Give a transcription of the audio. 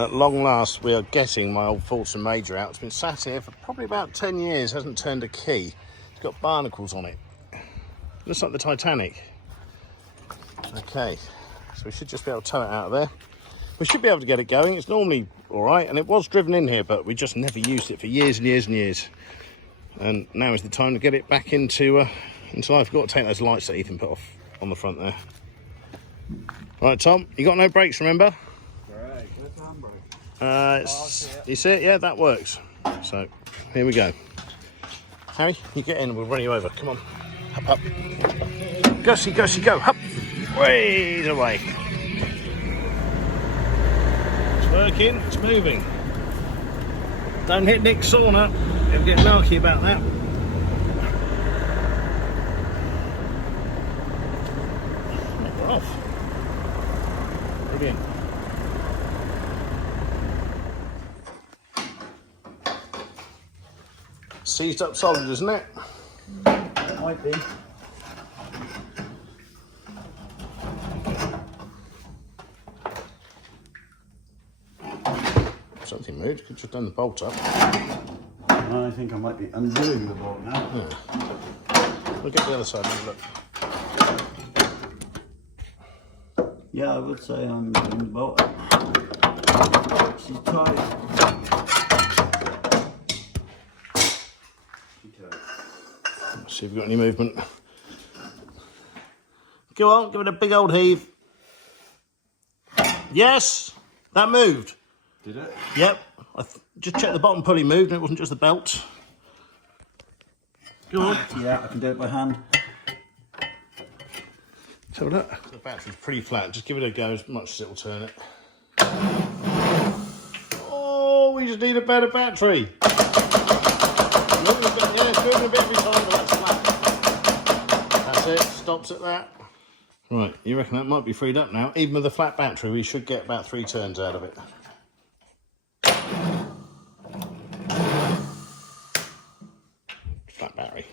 At long last, we are getting my old Fordson Major out. It's been sat here for probably about 10 years, hasn't turned a key. It's got barnacles on it. Looks like the Titanic. Okay, so we should just be able to tow it out of there. We should be able to get it going. It's normally all right, and it was driven in here, but we just never used it for years and years and years. And now is the time to get it back into life. I've got to take those lights that Ethan put off on the front there. Right, Tom, you got no brakes, remember? Right, where's the handbrake? You see it? Yeah, that works. So, here we go. Harry, you get in, we'll run you over. Come on. Up, up. Gussie, Gussie, go. Up. Ways away. It's working, it's moving. Don't hit Nick's sauna. He'll get narky about that. We're off. Brilliant. Seized up solid, isn't it? Might be. Something moved, could just done the bolt up. I think I might be undoing the bolt now. Yeah. We'll get the other side and have a look. Yeah, I would say I'm doing the bolt. She's tight. Let's see if we've got any movement. Go on, give it a big old heave. Yes, that moved. Did it? Yep, I just checked the bottom pulley moved and it wasn't just the belt. Go on. Yeah, I can do it by hand. Let's have a look. The battery's pretty flat, just give it a go as much as it will turn it. Oh, we just need a better battery. Yeah, it's moving a bit every time, but that's flat. That's it, stops at that. Right, you reckon that might be freed up now? Even with a flat battery, we should get about 3 turns out of it. Flat battery.